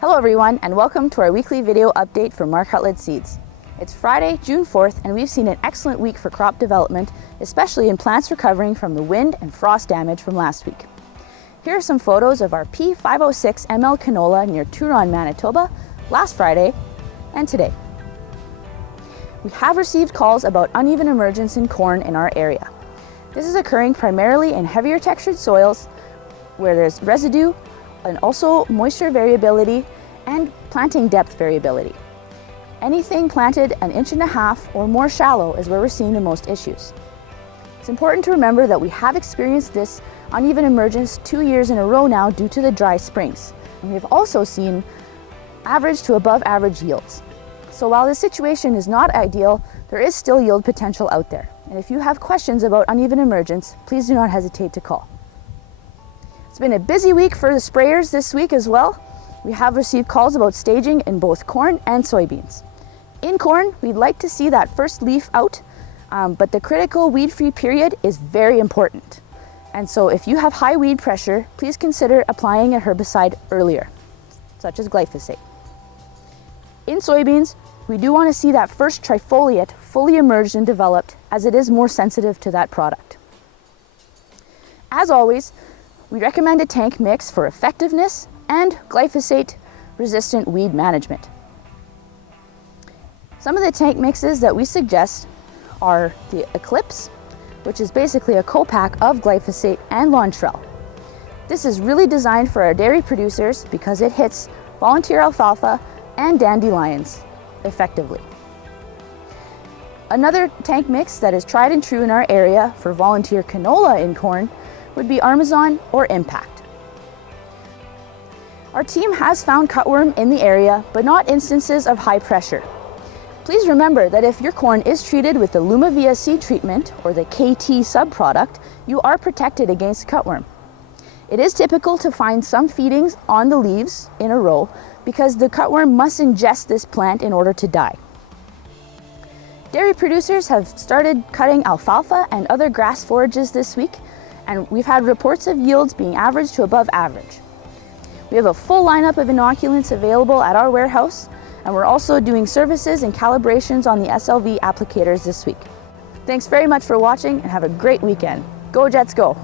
Hello everyone, and welcome to our weekly video update for Mark Hutlet Seeds. It's Friday, June 4th, and we've seen an excellent week for crop development, especially in plants recovering from the wind and frost damage from last week. Here are some photos of our P506 ML canola near Turon, Manitoba, last Friday and today. We have received calls about uneven emergence in corn in our area. This is occurring primarily in heavier textured soils where there's residue and also moisture variability and planting depth variability. Anything planted 1.5 inches or more shallow is where we're seeing the most issues. It's important to remember that we have experienced this uneven emergence 2 years in a row now due to the dry springs. And we've also seen average to above average yields. So while this situation is not ideal, there is still yield potential out there. And if you have questions about uneven emergence, please do not hesitate to call. It's been a busy week for the sprayers this week as well. We have received calls about staging in both corn and soybeans. In corn, we'd like to see that first leaf out, but the critical weed-free period is very important. And so if you have high weed pressure, please consider applying a herbicide earlier, such as glyphosate. In soybeans, we do want to see that first trifoliate fully emerged and developed, as it is more sensitive to that product. As always, we recommend a tank mix for effectiveness and glyphosate-resistant weed management. Some of the tank mixes that we suggest are the Eclipse, which is basically a co-pack of glyphosate and Lawntrel. This is really designed for our dairy producers because it hits volunteer alfalfa and dandelions effectively. Another tank mix that is tried and true in our area for volunteer canola in corn would be Armazon or Impact. Our team has found cutworm in the area, but not instances of high pressure. Please remember that if your corn is treated with the Lumavia seed treatment or the KT subproduct, you are protected against cutworm. It is typical to find some feedings on the leaves in a row because the cutworm must ingest this plant in order to die. Dairy producers have started cutting alfalfa and other grass forages this week, and we've had reports of yields being average to above average. We have a full lineup of inoculants available at our warehouse, and we're also doing services and calibrations on the SLV applicators this week. Thanks very much for watching and have a great weekend. Go Jets, go!